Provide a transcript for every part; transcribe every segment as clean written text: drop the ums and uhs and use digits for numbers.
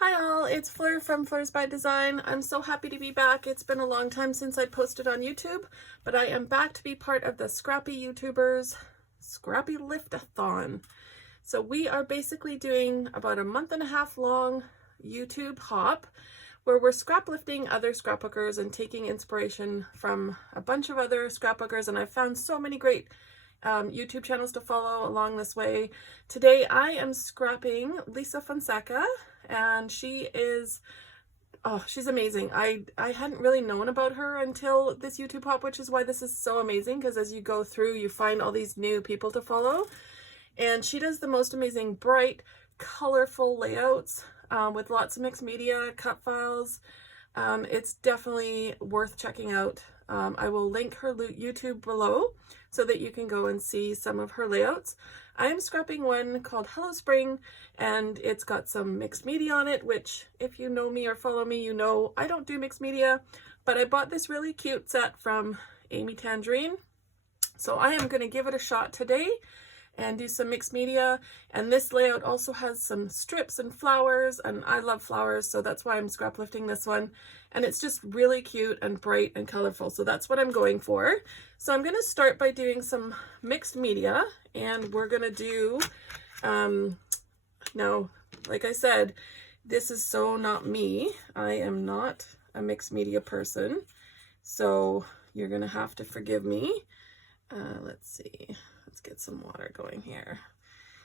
Hi all, it's Fleur from Fleurs by Design. I'm so happy to be back. It's been a long time since I posted on YouTube, but I am back to be part of the Scrappy Youtubers Scrappy Lift-a-thon. So we are basically doing about a month and a half long YouTube hop where we're scrap lifting other scrapbookers and taking inspiration from a bunch of other scrapbookers, and I've found so many great YouTube channels to follow along this way. Today I am scrapping Lisa Fonseca, and she is, oh, she's amazing. I hadn't really known about her until this YouTube hop, which is why this is so amazing, because as you go through you find all these new people to follow, and she does the most amazing bright colorful layouts with lots of mixed media cut files. It's definitely worth checking out. I will link her YouTube below so that you can go and see some of her layouts. I am scrapping one called Hello Spring, and it's got some mixed media on it, which if you know me or follow me, you know I don't do mixed media, but I bought this really cute set from Amy Tangerine. So I am going to give it a shot today and do some mixed media. And this layout also has some strips and flowers, and I love flowers, so that's why I'm scrap lifting this one. And it's just really cute and bright and colorful, so that's what I'm going for. So I'm going to start by doing some mixed media, and we're going to do now, like I said, this is so not me. I am not a mixed media person, so you're going to have to forgive me. Let's see. Let's get some water going here.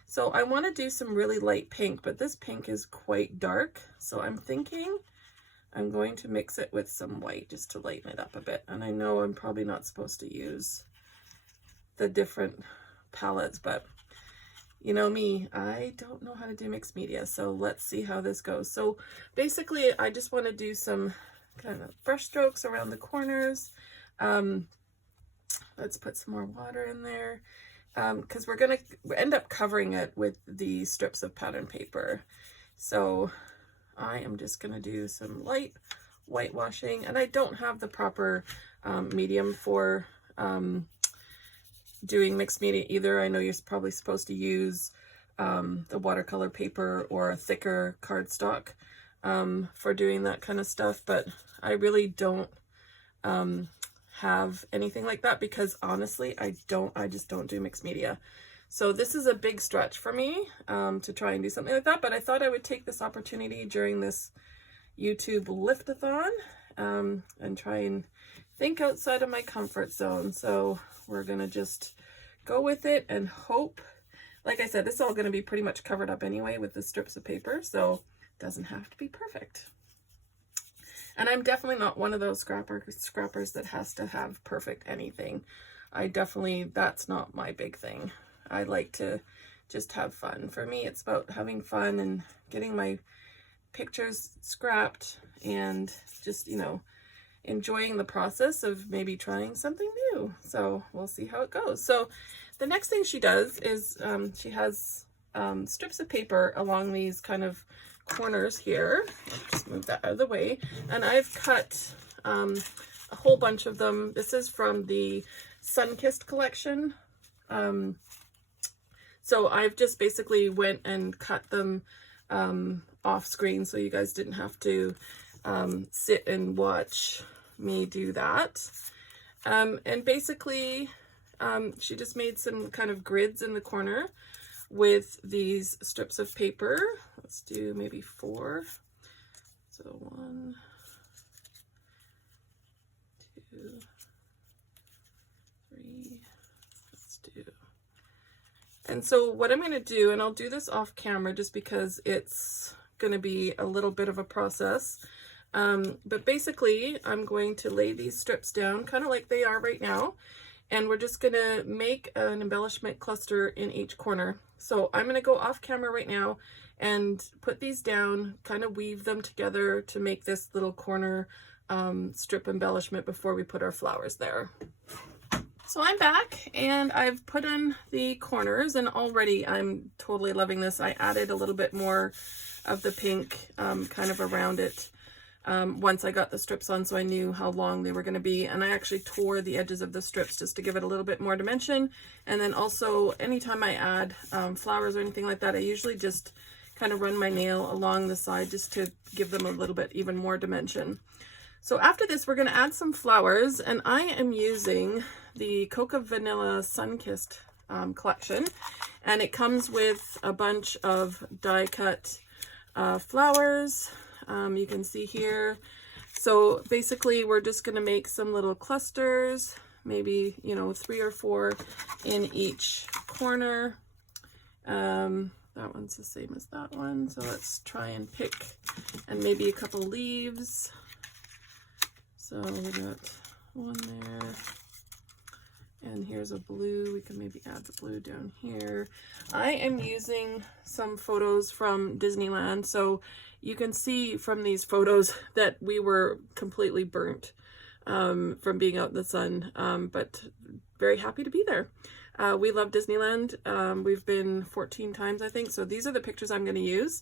So I want to do some really light pink, but this pink is quite dark. So I'm thinking I'm going to mix it with some white just to lighten it up a bit. And I know I'm probably not supposed to use the different palettes, but you know me, I don't know how to do mixed media. So let's see how this goes. So basically I just want to do some kind of brush strokes around the corners. Let's put some more water in there, because we're going to end up covering it with the strips of pattern paper. So I am just going to do some light whitewashing, and I don't have the proper medium for doing mixed media either. I know you're probably supposed to use the watercolor paper or a thicker cardstock for doing that kind of stuff, but I really don't have anything like that, because honestly I just don't do mixed media. So this is a big stretch for me to try and do something like that, but I thought I would take this opportunity during this YouTube lift-a-thon and try and think outside of my comfort zone. So we're gonna just go with it and hope. Like I said, this is all gonna be pretty much covered up anyway with the strips of paper, so it doesn't have to be perfect. And I'm definitely not one of those scrappers that has to have perfect anything. That's not my big thing. I like to just have fun. For me, it's about having fun and getting my pictures scrapped and just, you know, enjoying the process of maybe trying something new. So we'll see how it goes. So the next thing she does is she has strips of paper along these kind of corners here. I'll just move that out of the way, and I've cut a whole bunch of them. This is from the Sun-Kissed collection, so I've just basically went and cut them off screen so you guys didn't have to sit and watch me do that. And basically she just made some kind of grids in the corner with these strips of paper. Let's do maybe 4. So 1, 2, 3. Let's do. And so what I'm going to do, and I'll do this off camera just because it's going to be a little bit of a process. But basically I'm going to lay these strips down kind of like they are right now. And we're just going to make an embellishment cluster in each corner. So I'm going to go off camera right now and put these down, kind of weave them together to make this little corner strip embellishment before we put our flowers there. So I'm back and I've put in the corners, and already I'm totally loving this. I added a little bit more of the pink kind of around it once I got the strips on, so I knew how long they were going to be. And I actually tore the edges of the strips just to give it a little bit more dimension. And then also anytime I add flowers or anything like that, I usually just kind of run my nail along the side just to give them a little bit even more dimension. So after this, we're going to add some flowers, and I am using the Coca Vanilla Sun-Kissed collection, and it comes with a bunch of die cut flowers. You can see here. So basically we're just going to make some little clusters, maybe, you know, 3 or 4 in each corner. That one's the same as that one, so let's try and pick, and maybe a couple leaves. So we got one there, and here's a blue. We can maybe add the blue down here. I am using some photos from Disneyland, so you can see from these photos that we were completely burnt from being out in the sun, but very happy to be there. We love Disneyland. We've been 14 times, I think, so these are the pictures I'm going to use.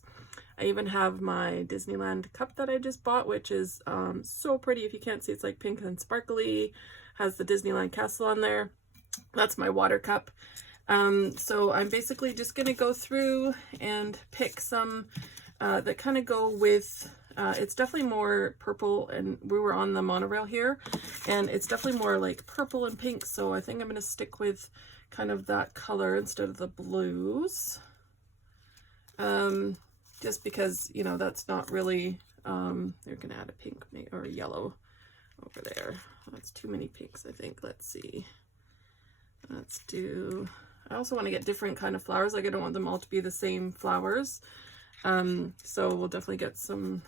I even have my Disneyland cup that I just bought, which is so pretty. If you can't see, it's like pink and sparkly, has the Disneyland castle on there. That's my water cup. So I'm basically just going to go through and pick some that kind of go with, it's definitely more purple, and we were on the monorail here, and it's definitely more like purple and pink, so I think I'm going to stick with kind of that color instead of the blues. Just because, you know, that's not really, they're going to add a pink or a yellow over there. That's too many pinks, I think. Let's see. Let's do, I also want to get different kind of flowers. Like, I don't want them all to be the same flowers. So we'll definitely get some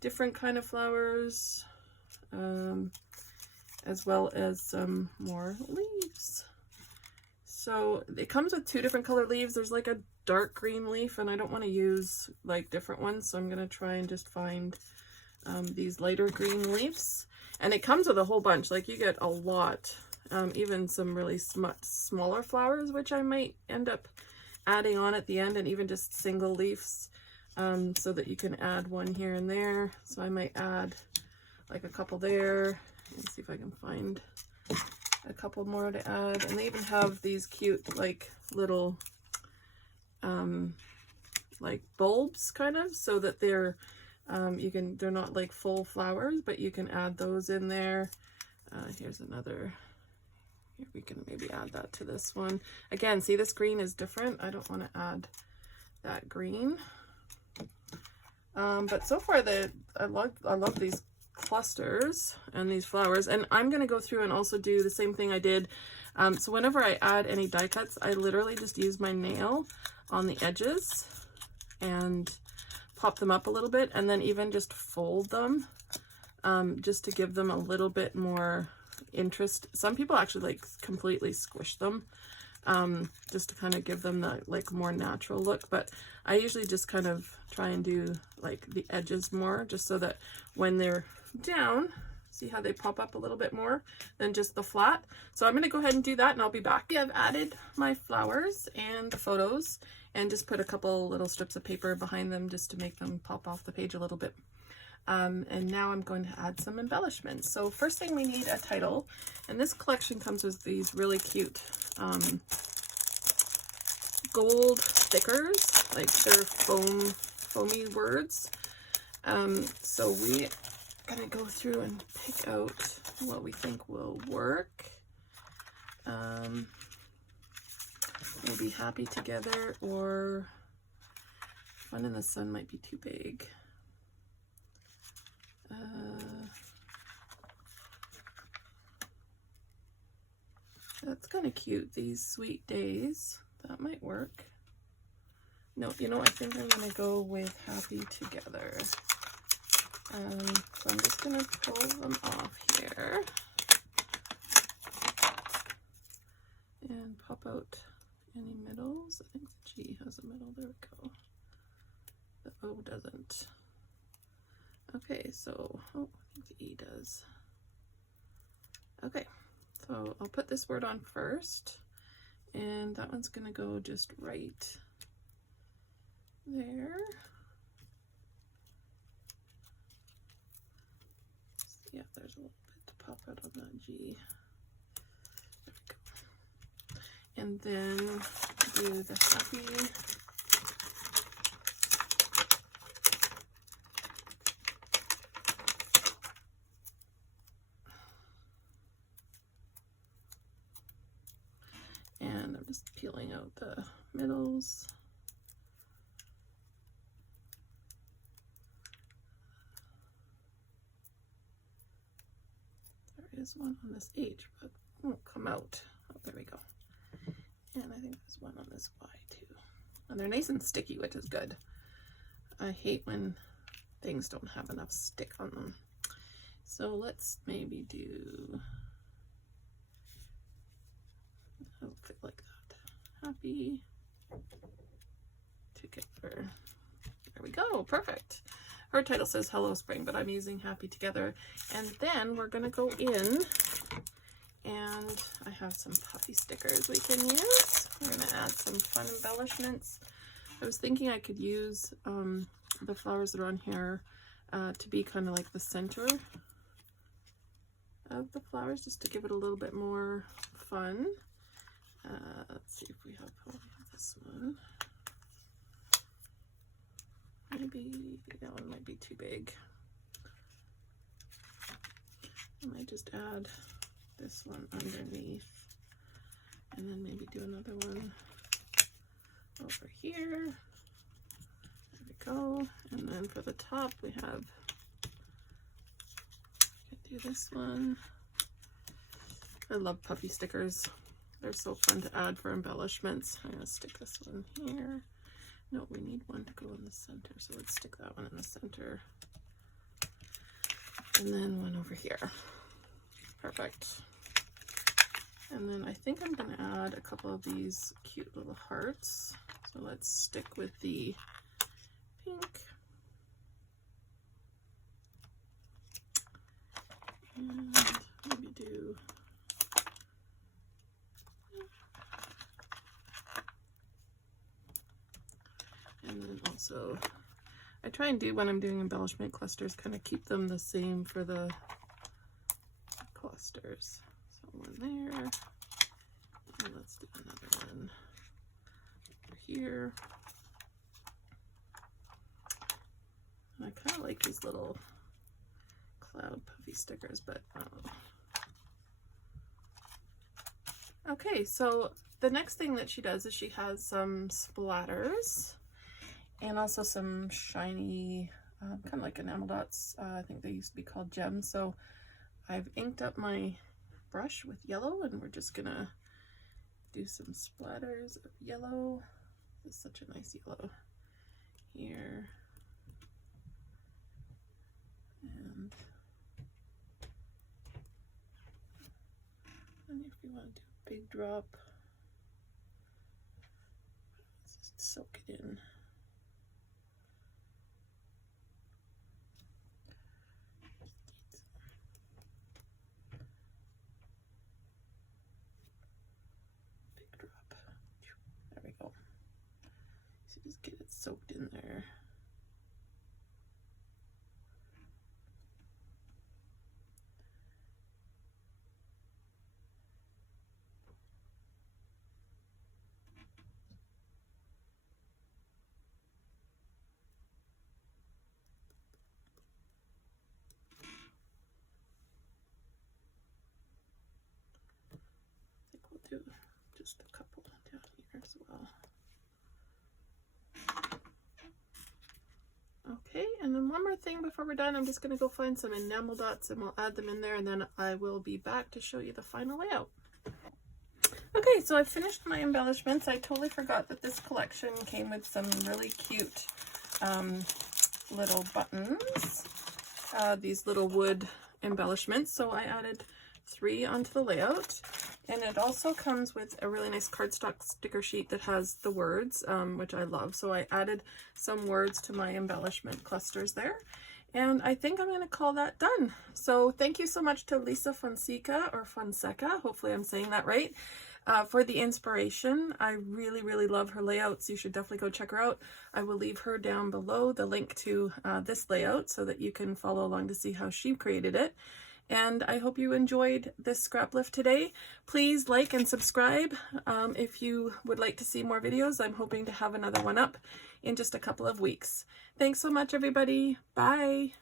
different kind of flowers, as well as some more leaves. So it comes with 2 different color leaves. There's like a dark green leaf, and I don't want to use like different ones, so I'm going to try and just find these lighter green leaves. And it comes with a whole bunch, like you get a lot, even some really smaller flowers, which I might end up adding on at the end, and even just single leaves, so that you can add one here and there. So I might add like a couple there. Let's see if I can find a couple more to add. And they even have these cute like little like bulbs, kind of, so that they're they're not like full flowers, but you can add those in there. Here's another. Here we can maybe add that to this one. Again, see, this green is different. I don't want to add that green. But so far I love these clusters and these flowers, and I'm going to go through and also do the same thing I did. So whenever I add any die cuts, I literally just use my nail on the edges and pop them up a little bit, and then even just fold them, just to give them a little bit more interest. Some people actually like completely squish them, just to kind of give them the like more natural look, but I usually just kind of try and do like the edges more, just so that when they're down, see how they pop up a little bit more than just the flat. So I'm going to go ahead and do that, and I'll be back. I've added my flowers and the photos, and just put a couple little strips of paper behind them just to make them pop off the page a little bit. And now I'm going to add some embellishments. So first thing, we need a title, and this collection comes with these really cute gold stickers, like they're foamy words. So we gonna go through and pick out what we think will work. Maybe Happy Together, or Fun in the Sun might be too big. That's kind of cute, these Sweet Days. That might work. No, you know, I think I'm gonna go with Happy Together. So I'm just gonna pull them off here and pop out any middles. I think the G has a middle. There we go. The O doesn't. Okay, so I think the E does. Okay, so I'll put this word on first, and that one's gonna go just right there. Yeah, there's a little bit to pop out on that G. There we go. And then do the Happy I'm just peeling out the middles. There is one on this H, but it won't come out. Oh, there we go. And I think there's one on this Y too. And they're nice and sticky, which is good. I hate when things don't have enough stick on them. So let's maybe do a outfit like that. Happy together. There we go, perfect. Her title says Hello Spring, but I'm using Happy Together. And then we're gonna go in, and I have some puffy stickers we can use. We're gonna add some fun embellishments. I was thinking I could use the flowers that are on here to be kind of like the center of the flowers, just to give it a little bit more fun. Let's see if we have this one. Maybe that one might be too big. I might just add this one underneath, and then maybe do another one over here. There we go. And then for the top we have, I can do this one. I love puffy stickers. They're so fun to add for embellishments. I'm gonna stick this one here. No, we need one to go in the center, so let's stick that one in the center. And then one over here. Perfect. And then I think I'm gonna add a couple of these cute little hearts. So let's stick with the pink. And maybe do and then also I try and do when I'm doing embellishment clusters, kind of keep them the same for the clusters. So one there, and let's do another one over here. And I kind of like these little cloud puffy stickers, but okay, so the next thing that she does is she has some splatters and also some shiny, kind of like enamel dots. I think they used to be called gems. So I've inked up my brush with yellow, and we're just gonna do some splatters of yellow. This is such a nice yellow here. And if you want to do a big drop, just soak it in. Big drop. There we go. So just get it soaked in there. Do just a couple down here as well. Okay, and then one more thing before we're done. I'm just going to go find some enamel dots and we'll add them in there, and then I will be back to show you the final layout. Okay, so I finished my embellishments. I totally forgot that this collection came with some really cute little buttons, these little wood embellishments. So I added 3 onto the layout. And it also comes with a really nice cardstock sticker sheet that has the words, which I love. So I added some words to my embellishment clusters there. And I think I'm going to call that done. So thank you so much to Lisa Fonseca, or Fonseca, hopefully I'm saying that right, for the inspiration. I really, really love her layouts. You should definitely go check her out. I will leave her down below, the link to this layout, so that you can follow along to see how she created it. And I hope you enjoyed this scrap lift today. Please like and subscribe if you would like to see more videos. I'm hoping to have another one up in just a couple of weeks. Thanks so much, everybody. Bye.